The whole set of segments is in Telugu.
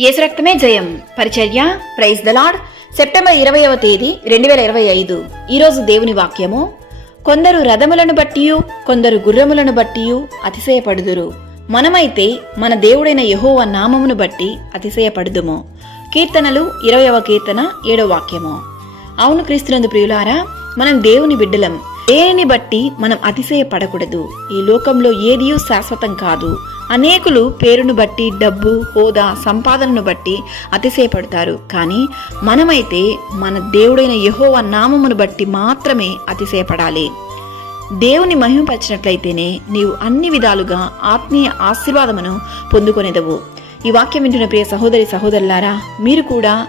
యేసు రక్తమే జయం. పరిచర్య ప్రైజ్ దలాడ్ సెప్టెంబర్ ఇరవైవ తేదీ రెండు వేల ఇరవై ఐదు. ఈరోజు దేవుని వాక్యము. కొందరు రథములను బట్టియు కొందరు గుర్రములను బట్టియు అతిశయపడుదురు. మనమైతే మన దేవుడైన యహోవ నామమును బట్టి అతిశయపడుదుము. కీర్తనలు ఇరవయవ కీర్తన ఏడవ వాక్యము. అవును క్రీస్తునందు ప్రియులారా మనం దేవుని బిడ్డలం. దేనిని బట్టి మనం అతిశయపడకూడదు? ఈ లోకంలో ఏదియూ శాశ్వతం కాదు. అనేకులు పేరును బట్టి డబ్బు హోదా సంపాదనను బట్టి అతిశయపడతారు. కానీ మనమైతే మన దేవుడైన యహోవ నామమును బట్టి మాత్రమే అతిశయపడాలి. దేవుని మహిమపరిచినట్లయితేనే నీవు అన్ని విధాలుగా ఆత్మీయ ఆశీర్వాదమును పొందుకొనేదవు. ఈ వాక్యం వింటున్న ప్రియ సహోదరి సహోదరులారా మీరు కూడా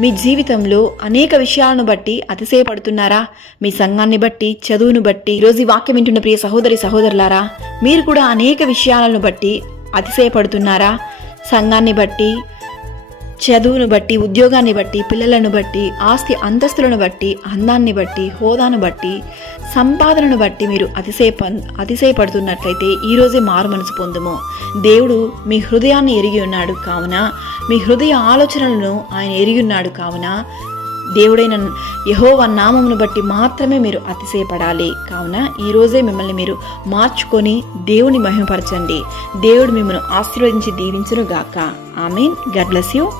మీ జీవితంలో అనేక విషయాలను బట్టి అతిశయపడుతున్నారా? మీ సంఘాన్ని బట్టి చదువును బట్టి ఈరోజు వాక్యం వింటున్న ప్రియ సహోదరి సహోదరులారా మీరు కూడా అనేక విషయాలను బట్టి అతిశయపడుతున్నారా? సంఘాన్ని బట్టి చదువును బట్టి ఉద్యోగాన్ని బట్టి పిల్లలను బట్టి ఆస్తి అంతస్తులను బట్టి అందాన్ని బట్టి హోదాను బట్టి సంపాదనను బట్టి మీరు అతిశయప అతిశయపడుతున్నట్లయితే ఈరోజే మారు మనసు పొందుము. దేవుడు మీ హృదయాన్ని ఎరిగి ఉన్నాడు కావున మీ హృదయ ఆలోచనలను ఆయన ఎరిగి ఉన్నాడు కావున దేవుడైన యహోవ నామమును బట్టి మాత్రమే మీరు అతిశయపడాలి కావున ఈరోజే మిమ్మల్ని మీరు మార్చుకొని దేవుని మహిమపరచండి. దేవుడు మిమ్మల్ని ఆశీర్వదించి దీవించును గాక ఐ గడ్ బ్లెస్ యూ.